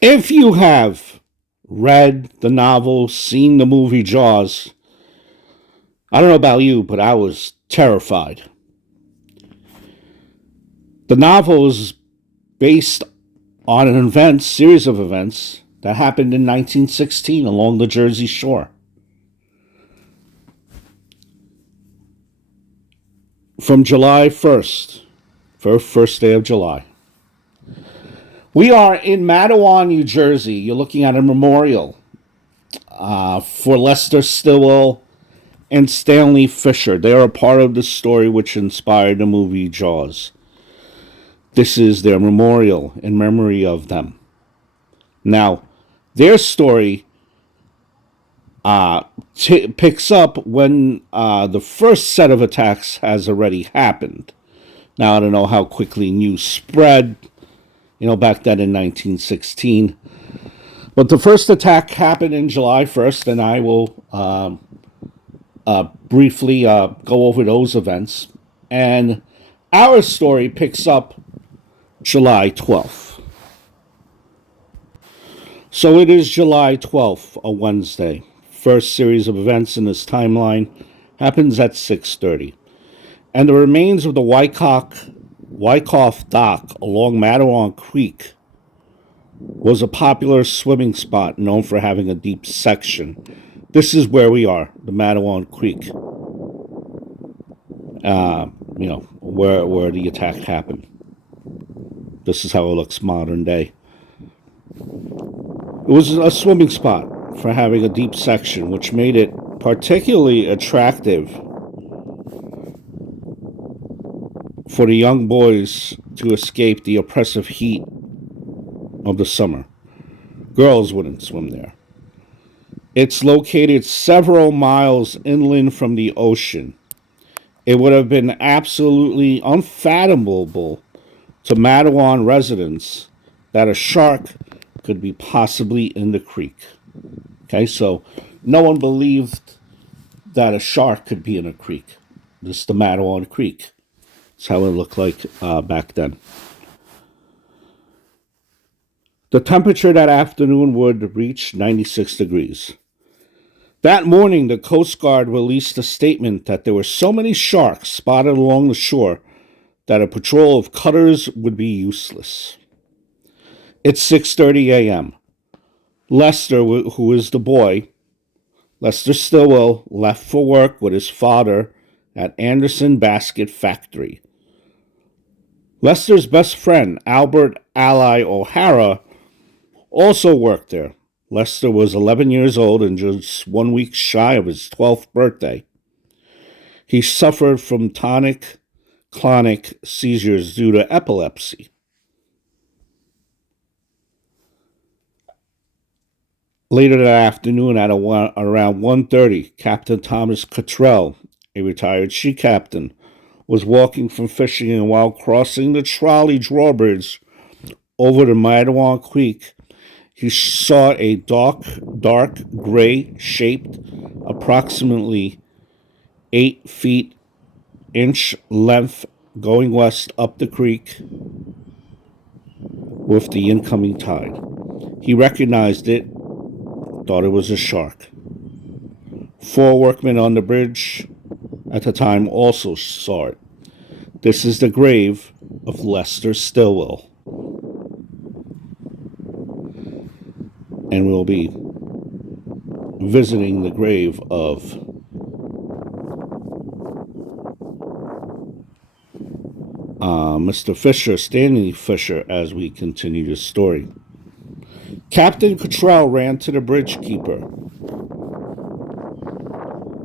If you have read the novel, seen the movie Jaws, I don't know about you, but I was terrified. The novel is based on an series of events that happened in 1916 along the Jersey Shore. From July 1st, first day of July. We are in Matawan, New Jersey. You're looking at a memorial for Lester Stillwell and Stanley Fisher. They are a part of the story which inspired the movie Jaws. This is their memorial in memory of them. Now, their story picks up when the first set of attacks has already happened. Now, I don't know how quickly news spread, back then in 1916. But the first attack happened in July 1st, and I will briefly go over those events. And our story picks up July 12th. So it is July 12th, a Wednesday. First series of events in this timeline happens at 6:30. And the remains of the Wyckoff dock along Matawan Creek was a popular swimming spot known for having a deep section. This is where we are, the Matawan Creek, where the attack happened. This is how it looks modern day. It was a swimming spot for having a deep section, which made it particularly attractive for the young boys to escape the oppressive heat of the summer. Girls wouldn't swim there. It's located several miles inland from the ocean. It would have been absolutely unfathomable to Matawan residents that a shark could be possibly in the creek. Okay, so no one believed that a shark could be in a creek. This is the Matawan Creek. That's how it looked like back then. The temperature that afternoon would reach 96 degrees. That morning, the Coast Guard released a statement that there were so many sharks spotted along the shore that a patrol of cutters would be useless. It's 6:30 a.m. Lester, who is the boy, Lester Stillwell, left for work with his father at Anderson Basket Factory. Lester's best friend, Albert Ally O'Hara, also worked there. Lester was 11 years old and just 1 week shy of his 12th birthday. He suffered from tonic-clonic seizures due to epilepsy. Later that afternoon at around 1:30, Captain Thomas Cottrell, a retired sea captain, was walking from fishing, and while crossing the trolley drawbridge over the Matawan Creek, he saw a dark gray shaped, approximately 8 feet inch length, going west up the creek with the incoming tide. He recognized it, thought it was a shark. 4 workmen on the bridge at the time also saw it. This is the grave of Lester Stillwell. And we'll be visiting the grave of Mr. Fisher, Stanley Fisher, as we continue this story. Captain Cottrell ran to the bridge keeper,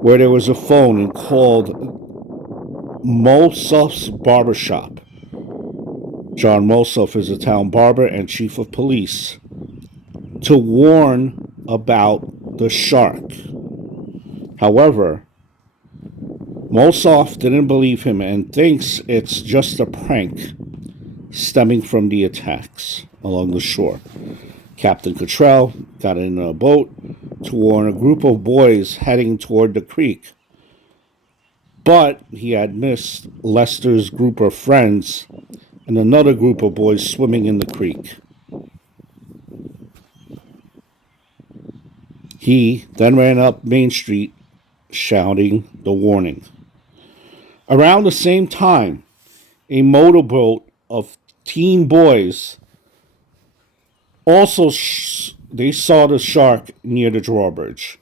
where there was a phone, and called Molsoff's barbershop. John Molsoff is a town barber and chief of police, to warn about the shark. However, Molsoff didn't believe him and thinks it's just a prank stemming from the attacks along the shore. Captain Cottrell got in a boat to warn a group of boys heading toward the creek. But he had missed Lester's group of friends and another group of boys swimming in the creek. He then ran up Main Street shouting the warning. Around the same time, a motorboat of teen boys also they saw the shark near the drawbridge.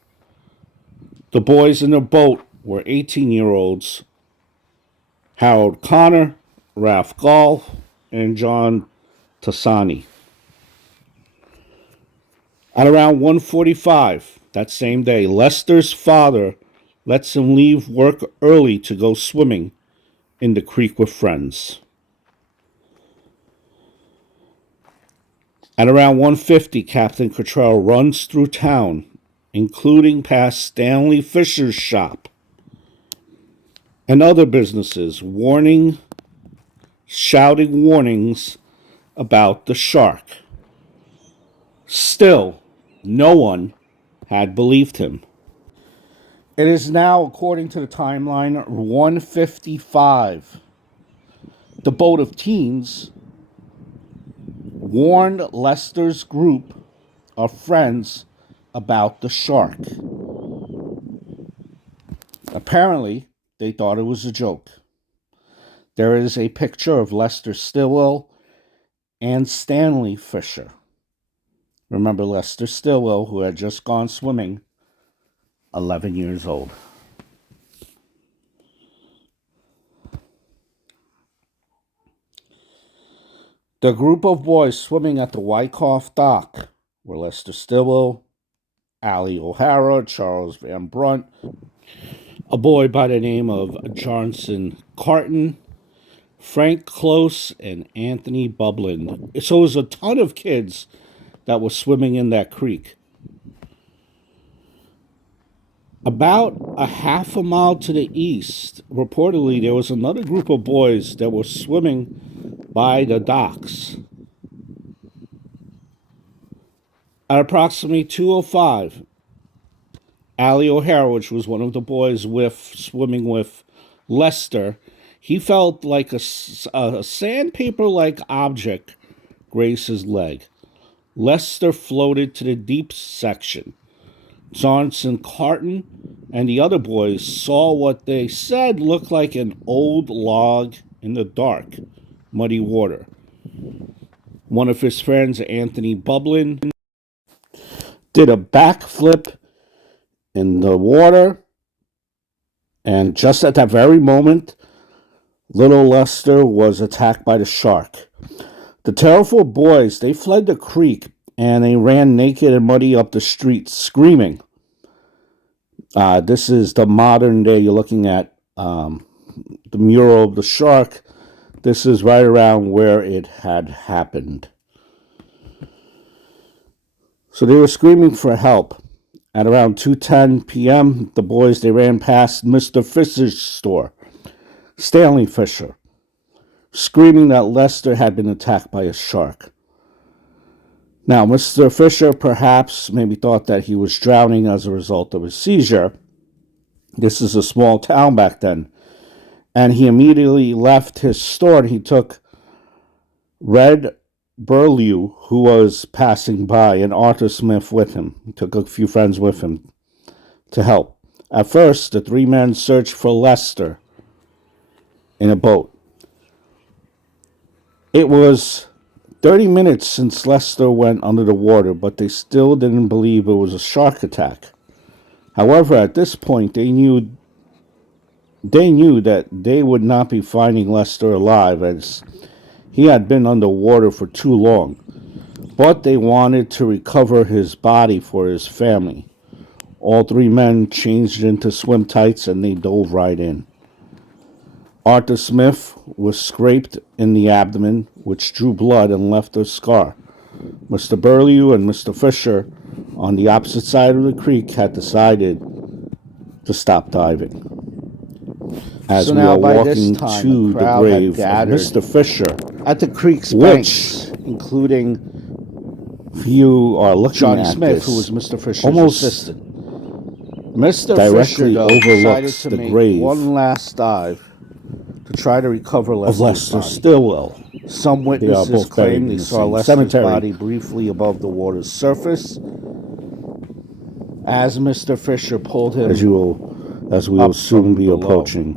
The boys in the boat were 18-year-olds Harold Connor, Ralph Gall, and John Tassani. At around 1:45 that same day, Lester's father lets him leave work early to go swimming in the creek with friends. At around 1:50, Captain Cottrell runs through town, including past Stanley Fisher's shop and other businesses, shouting warnings about the shark. Still, no one had believed him. It is now, according to the timeline, 1:55. The boat of teens warned Lester's group of friends about the shark. Apparently, they thought it was a joke. There is a picture of Lester Stillwell and Stanley Fisher. Remember Lester Stillwell, who had just gone swimming, 11 years old. The group of boys swimming at the Wyckoff dock were Lester Stillwell, Allie O'Hara, Charles Van Brunt, a boy by the name of Johnson Carton, Frank Close, and Anthony Bublin. So it was a ton of kids that was swimming in that creek. About a half a mile to the east, reportedly, there was another group of boys that were swimming by the docks. At approximately 2:05, Allie O'Hara, which was one of the boys swimming with Lester, he felt like a sandpaper-like object graze his leg. Lester floated to the deep section. Johnson Carton and the other boys saw what they said looked like an old log in the dark, muddy water. One of his friends, Anthony Bublin, did a backflip in the water, and just at that very moment, little Lester was attacked by the shark. The terrified boys, they fled the creek, and they ran naked and muddy up the street, screaming. This is the modern day, you're looking at the mural of the shark. This is right around where it had happened. So they were screaming for help. At around 2:10 p.m., the boys, they ran past Mr. Fisher's store, Stanley Fisher, screaming that Lester had been attacked by a shark. Now, Mr. Fisher perhaps maybe thought that he was drowning as a result of a seizure. This is a small town back then. And he immediately left his store and he took Red Burlew, who was passing by, and Arthur Smith with him. He took a few friends with him to help. At first, the three men searched for Lester in a boat. It was 30 minutes since Lester went under the water, but they still didn't believe it was a shark attack. However, at this point, they knew that they would not be finding Lester alive, as he had been underwater for too long. But they wanted to recover his body for his family. All three men changed into swim tights and they dove right in. Arthur Smith was scraped in the abdomen, which drew blood and left a scar. Mr. Burlew and Mr. Fisher, on the opposite side of the creek, had decided to stop diving. As we are walking to the grave of Mr. Fisher at the creek's banks, including if you are looking Johnny at Smith, this, who was Mr. Fisher's almost assistant. Mr. directly Fisher, though, overlooks decided to the make grave one last dive to try to recover Lester's of Lester body. Stillwell. Some witnesses claim they saw Lester's body briefly above the water's surface. as Mr. Fisher pulled him as we will up soon from be below. approaching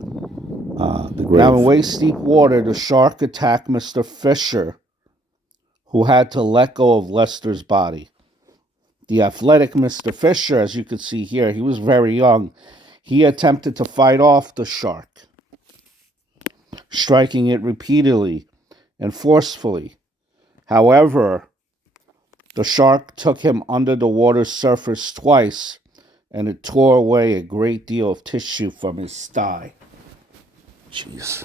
the grave. Now, in waist deep water, the shark attacked Mr. Fisher, who had to let go of Lester's body. The athletic Mr. Fisher, as you can see here, he was very young. He attempted to fight off the shark, striking it repeatedly and forcefully. However, the shark took him under the water's surface twice, and it tore away a great deal of tissue from his thigh. Jeez.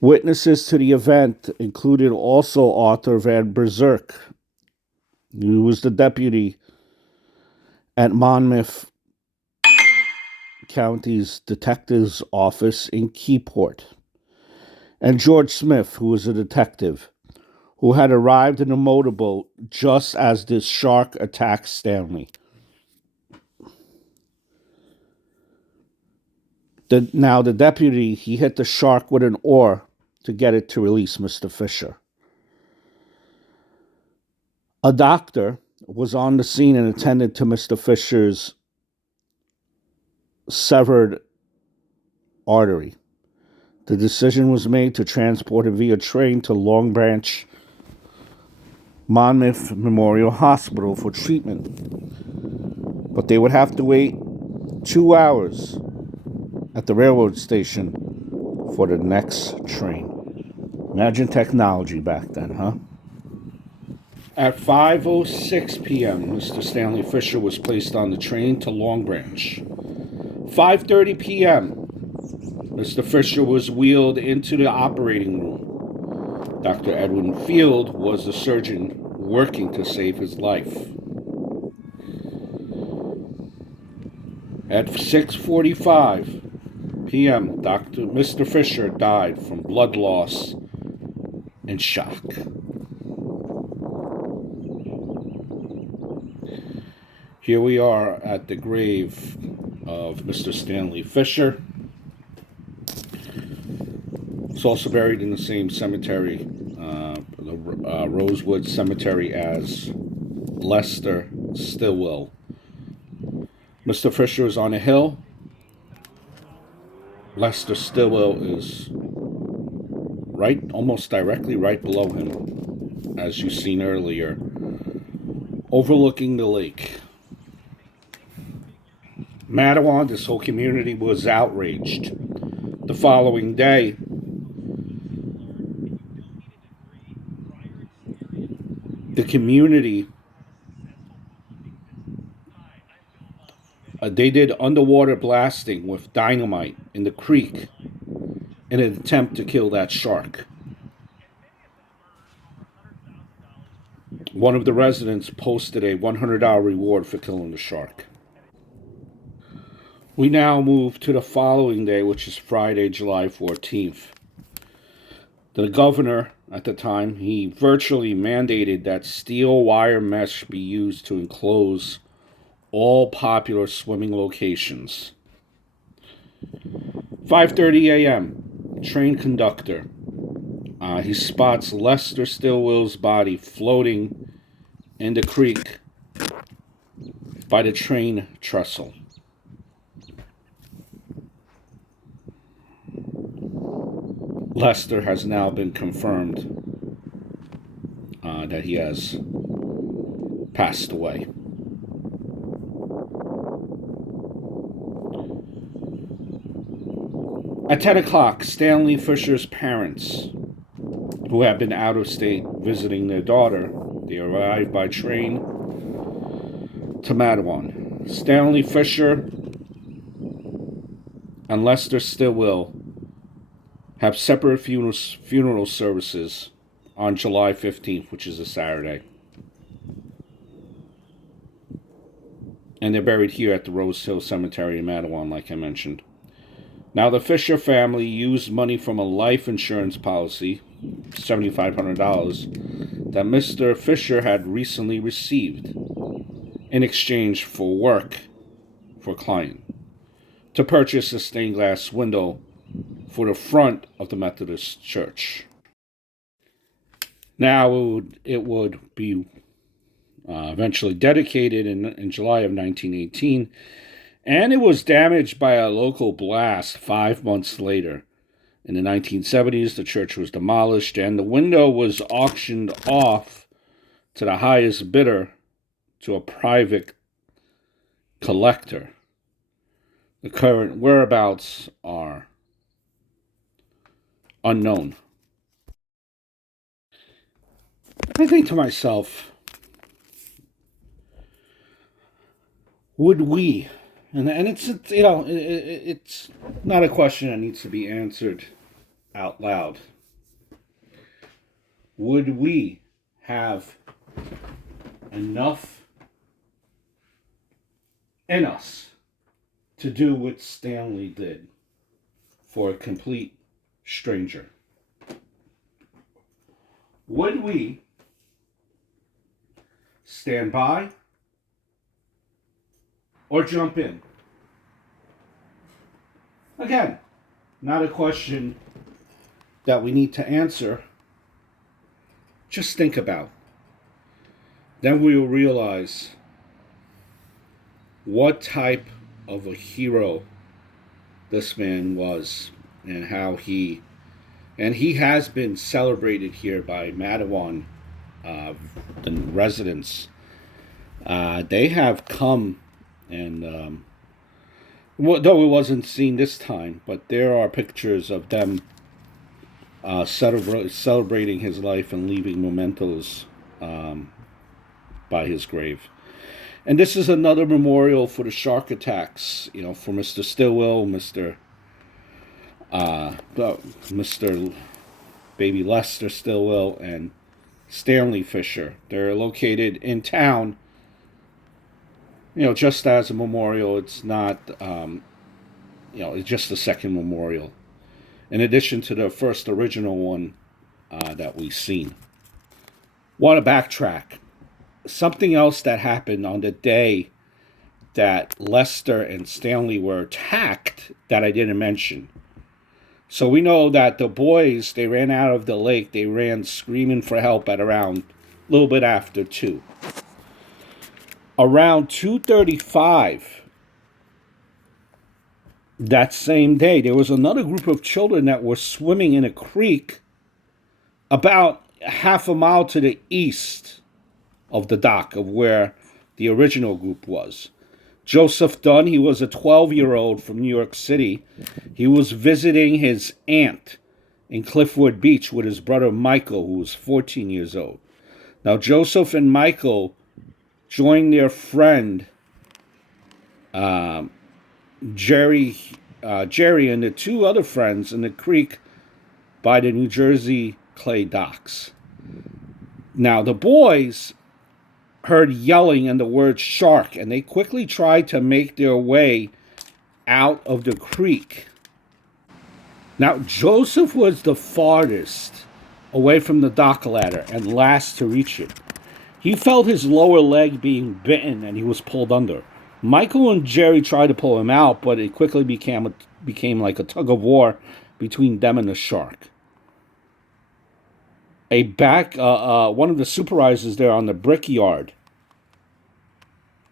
Witnesses to the event included also Arthur Van Berserk, who was the deputy at Monmouth County's detective's office in Keyport, and George Smith, who was a detective, who had arrived in a motorboat just as this shark attacked Stanley. Now, the deputy, he hit the shark with an oar to get it to release Mr. Fisher. A doctor was on the scene and attended to Mr. Fisher's severed artery. The decision was made to transport him via train to Long Branch Monmouth Memorial Hospital for treatment. But they would have to wait 2 hours at the railroad station for the next train. Imagine technology back then, huh? At 5:06 p.m., Mr. Stanley Fisher was placed on the train to Long Branch. 5:30 p.m., Mr. Fisher was wheeled into the operating room. Dr. Edwin Field was the surgeon working to save his life. At 6:45 p.m., Mr. Fisher died from blood loss and shock. Here we are at the grave of Mr. Stanley Fisher. He's also buried in the same cemetery, the Rosewood Cemetery, as Lester Stillwell. Mr. Fisher is on a hill. Lester Stillwell is almost directly right below him, as you've seen earlier, overlooking the lake. Matawan, this whole community was outraged. The following day, the community, they did underwater blasting with dynamite in the creek in an attempt to kill that shark. One of the residents posted a $100 reward for killing the shark. We now move to the following day, which is Friday, July 14th. The governor at the time, he virtually mandated that steel wire mesh be used to enclose all popular swimming locations. 5:30 a.m., train conductor, he spots Lester Stillwell's body floating in the creek by the train trestle. Lester has now been confirmed that he has passed away. At 10 o'clock, Stanley Fisher's parents, who have been out of state visiting their daughter, they arrived by train to Matawan. Stanley Fisher and Lester Stillwell have separate funeral services on July 15th, which is a Saturday. And they're buried here at the Rose Hill Cemetery in Matawan, like I mentioned. Now, the Fisher family used money from a life insurance policy, $7,500, that Mr. Fisher had recently received in exchange for work for a client, to purchase a stained glass window for the front of the Methodist Church. Now, it would be eventually dedicated in July of 1918, and it was damaged by a local blast 5 months later. In the 1970s, the church was demolished, and the window was auctioned off to the highest bidder, to a private collector. The current whereabouts are unknown. I think to myself, would we, and it's not a question that needs to be answered out loud. Would we have enough in us to do what Stanley did for a complete stranger? Would we stand by or jump in? Again, not a question that we need to answer. Just think about. Then we will realize what type of a hero this man was, and how he has been celebrated here by Madawan, the residents. They have come, and though it wasn't seen this time, but there are pictures of them celebrating his life and leaving mementos by his grave. And this is another memorial for the shark attacks, for Mr. Stillwell, Mr. Baby Lester Stillwell, and Stanley Fisher. They're located in town. Just as a memorial. It's not, it's just the second memorial, in addition to the first original one that we've seen. Want to backtrack. Something else that happened on the day that Lester and Stanley were attacked that I didn't mention. So we know that the boys, they ran out of the lake. They ran screaming for help at around a little bit after 2. Around 2:35 that same day, there was another group of children that were swimming in a creek about half a mile to the east of the dock of where the original group was. Joseph Dunn, he was a 12-year-old from New York City. He was visiting his aunt in Cliffwood Beach with his brother Michael, who was 14 years old. Now, Joseph and Michael joined their friend Jerry and the 2 other friends in the creek by the New Jersey clay docks. Now, the boys heard yelling and the word shark, and they quickly tried to make their way out of the creek. Now, Joseph was the farthest away from the dock ladder and last to reach it. He felt his lower leg being bitten and he was pulled under. Michael and Jerry tried to pull him out, but it quickly became like a tug of war between them and the shark. One of the supervisors there on the brickyard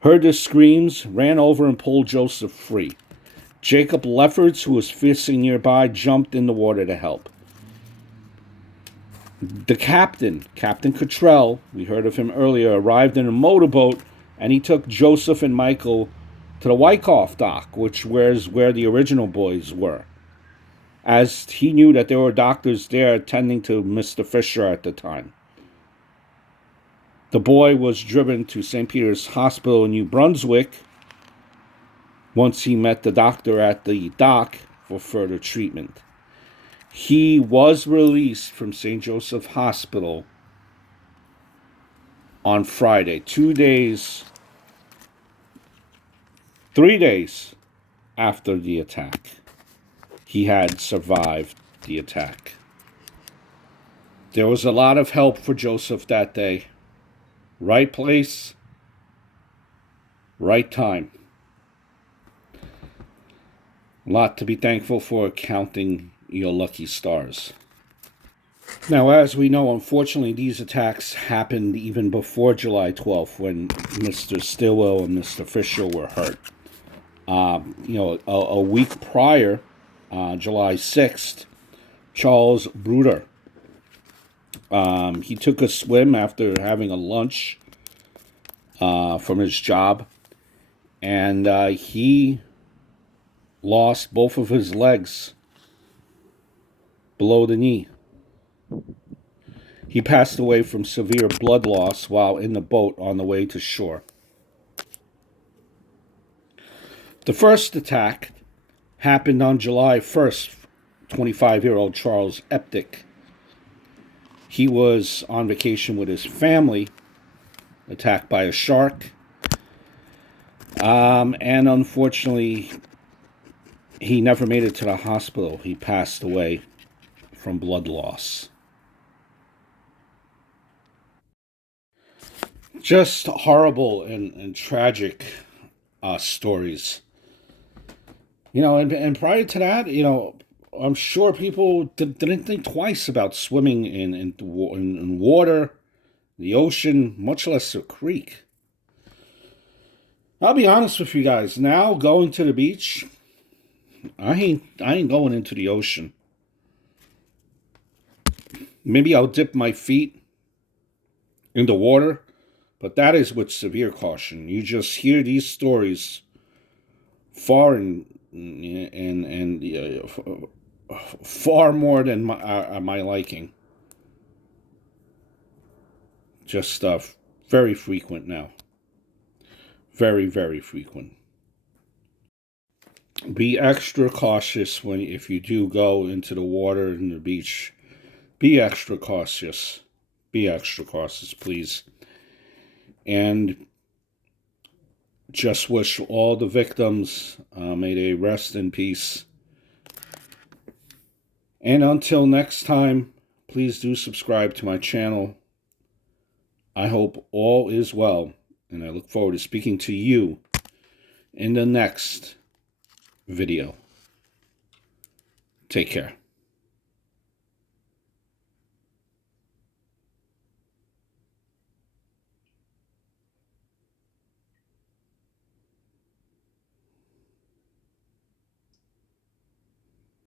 heard the screams, ran over and pulled Joseph free. Jacob Lefferts, who was fishing nearby, jumped in the water to help. The captain, Captain Cottrell, we heard of him earlier, arrived in a motorboat, and he took Joseph and Michael to the Wyckoff dock, which was where the original boys were, as he knew that there were doctors there attending to Mr. Fisher at the time. The boy was driven to St. Peter's Hospital in New Brunswick once he met the doctor at the dock for further treatment. He was released from St. Joseph Hospital on Friday, 3 days after the attack. He had survived the attack. There was a lot of help for Joseph that day. Right place, right time. A lot to be thankful for, counting your lucky stars. Now, as we know, unfortunately, these attacks happened even before July 12th when Mr. Stilwell and Mr. Fisher were hurt. A week prior, July 6th, Charles Bruder, he took a swim after having a lunch from his job, and he lost both of his legs below the knee. He passed away from severe blood loss while in the boat on the way to shore. The first attack happened on July 1st. 25-year-old Charles Eptick. He was on vacation with his family, attacked by a shark. And unfortunately, he never made it to the hospital. He passed away from blood loss. Just horrible and tragic stories. And prior to that, I'm sure people didn't think twice about swimming in water, the ocean, much less a creek. I'll be honest with you guys. Now going to the beach, I ain't going into the ocean. Maybe I'll dip my feet in the water, but that is with severe caution. You just hear these stories far and far more than my liking. Just very frequent now. Very, very frequent. Be extra cautious if you do go into the water and the beach. Be extra cautious. Be extra cautious, please. And just wish all the victims may they rest in peace. And until next time, please do subscribe to my channel. I hope all is well, and I look forward to speaking to you in the next video. Take care.